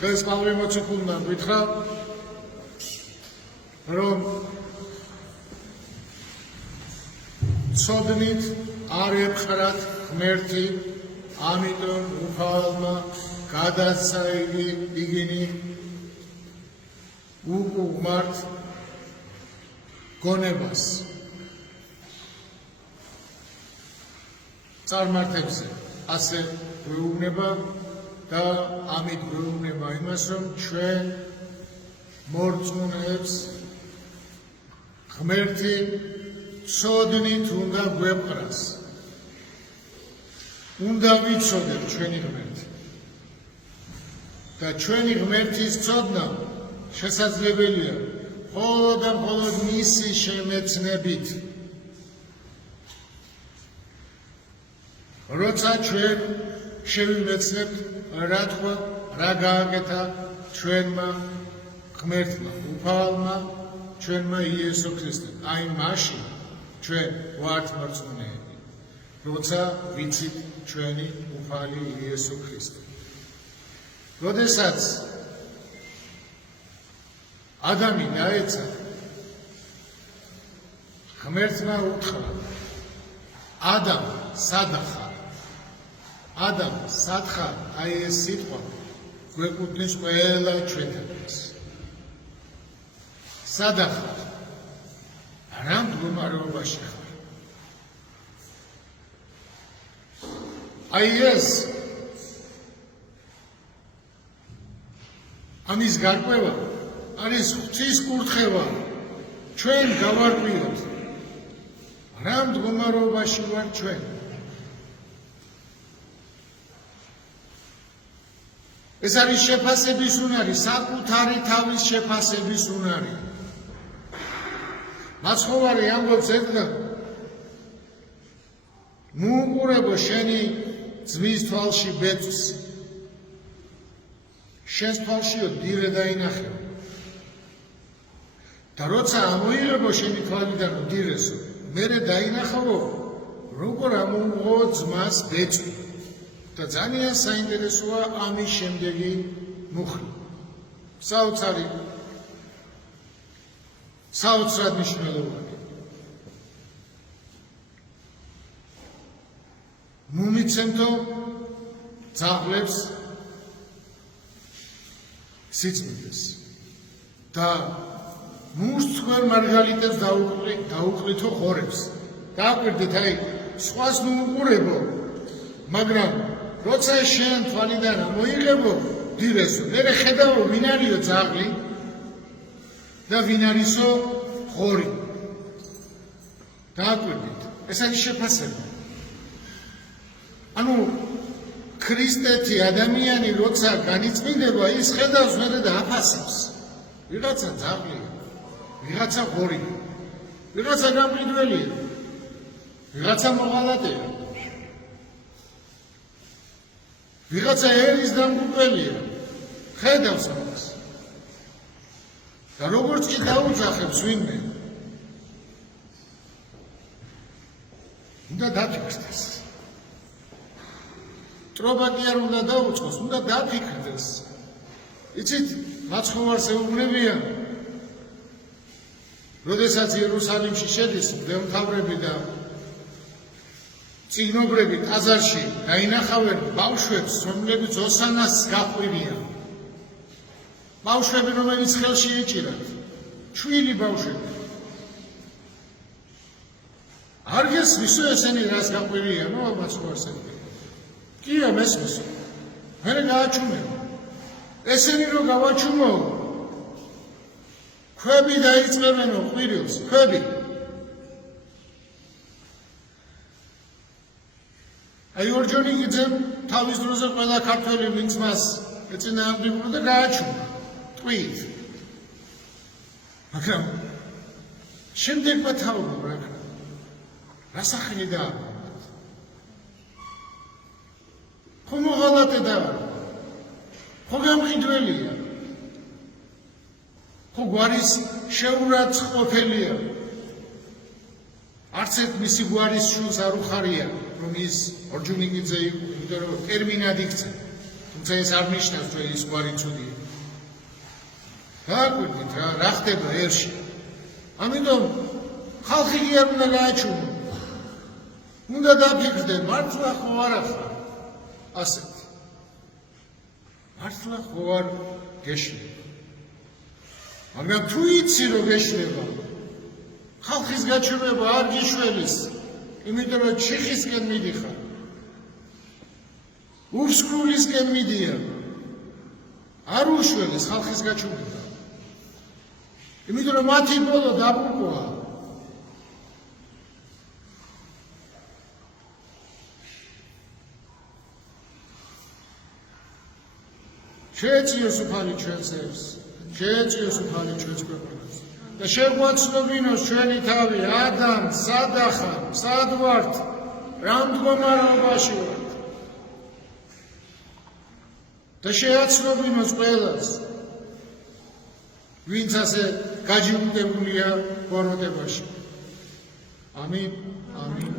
დღეს პავლე მოციქულმა გითხრა, რომ ცოდნით არ ემხრათ ღმერთი, ამიტომ უფალმა გადაცა იგინი უკუღმართ გონებას. წარმართებზე ასე გვეუბნება და ამით გვეუბნება იმას, რომ ჩვენ მორწმუნეებს ღმერთი ცოდნით უნდა გვეპყრას. უნდა ვიცოდეთ ჩვენი ღმერთი. და ჩვენი ღმერთის ცოდნა შესაძლებელია მხოლოდ და მხოლოდ მისი შემეცნებით. როცა ჩვენ შევიმეცნებთ, რა თქვა, რა გააკეთა ჩვენმა ღმერთმა, უფალმა, ჩვენმა იესო ქრისტემ. აი მაშინ ჩვენ ვართ მორწმუნეები, როცა ვიცით ჩვენი უფალი იესო ქრისტე. როდესაც ადამი დაეცა, ღმერთმა უთხრა, ადამ სადახარ, ადამ სათხარ, აი ეს სიტყვა გვეკუთვნის ყველა ჩვენთანაც. სადახარ, რა მდგომარეობაში ხარ? აი ეს ამის გარკვევა არის ღვთის კურთხევა. ჩვენ გავარკვიოთ, რა მდგომარეობაში ვარ ჩვენ. ეს არის შეფასების უნარი, საკუთარი თავის შეფასების უნარი. მაცხოვარი ამბობს ერთგან, მოუყურებო შენი ძმის თვალში ბეწვს, შენს თვალშიო დირე დაინახეო. და როცა ამოიღებო შენი თვალიდან დირესო, მერე დაინახავო, როგორ ამოუღო ძმას ბეწვი. და ძალიან საინტერესოა ამის შემდეგი მუხლი. საოცრად მნიშვნელოვანი. მუმიცემთო ძაღლებს სიწმინდეს და მურს თქვენ მარგალიტებს დაუყრითო ხორებს. დააკვირდეთ, აი სხვას ნუ უყურებო, მაგრამ როცა შენ თვალიდან ამოიღებო დირესო, მერე ხედავო ვინ არისო ძაღლი და ვინ არისო ხორი. დააკვირდით, ეს არის შეფასება. ანუ ქრისტეთი ადამიანი როცა განიწმინდება, ის ხედავს მერე და აფასებს. ვიღაცა ძაღლია, ვიღაცა ხორია, ვიღაცა გამყიდველია, ვიღაცა მოღალატეა, ვიღაცა ერის დამღუპველია, ხედავს ამას. და როგორც კი დაუძახებს ვინმე, უნდა დაფიქრდეს. ტრობა კი არ უნდა დაუწყოს, უნდა დაფიქრდეს. იცით, მაცხოვარს ეუბნებიან, როდესაც იერუსალიმში შედის მღვდელმთავრები და წიგნობრები ტაძარში დაინახავენ ბავშვებს, რომლებიც ოსანას გაყვირიან. ბავშვები, რომელიც ხელში ეჭირათ, ჩვილი ბავშვები. არ გესმისო ესენი რას გაყვირიანო, მაცხოვარს ეუბნებიან. კია მესმისო, მერე გააჩუმეო. ესენი რო გავაჩუმო, ქვები დაიწყებენო ყვირილს, ქვები. აი ორჯონიკიძემ თავის დროზე ყველა ქართველი ვინც მას ეწინააღმდეგებოდა გააჩუმა ტყვიით. მაგრამ შემდეგმა თავმა რა სახელი დააყენეთ? ხო მოღალატე და ხო გამყიდველია, ხო გვარის შეურაცხყოფელია. არც ერთ მისი გვარის შულს არ უხარია, რომ ის ორჯონიკიძე იყო, იმიტომ რომ ტერმინად იქცა. თუმცა ეს არ ნიშნავს ჩვენ ის გვარი ცუდია. გააკვირდით რა ხდება ერში. ამიტომ ხალხი კი არ უნდა გააჩვენო. უნდა დაფიქრდნენ, მართლა ხო არა ხარ ასეთი. მართლა ხო არ გეშლება. მაგრამ თუ იცი რომ გეშლება, ხალხის გაჩვენება არ გიშველის, იმიტომ რომ ჩიხისკენ მიდიხარ. უსკრულისკენ მიდიან. არ უშველის ხალხის გაჩვენება. იმიტომ რომ მათი ბოლო დაბრუნდა. შეეწიოს უფალი ჩვენს ერს, შეეწიოს უფალი ჩვენს ქვეყანას და შეგვაცნობინოს ჩვენი თავი, ადამ, სად ახარ, სად ვართ, რა მდგომარეობაში ვართ და შეაცნობინოს ყველას, ვინც ასე გაჯიუტებულია ბოროტებაში. ამინ, ამინ.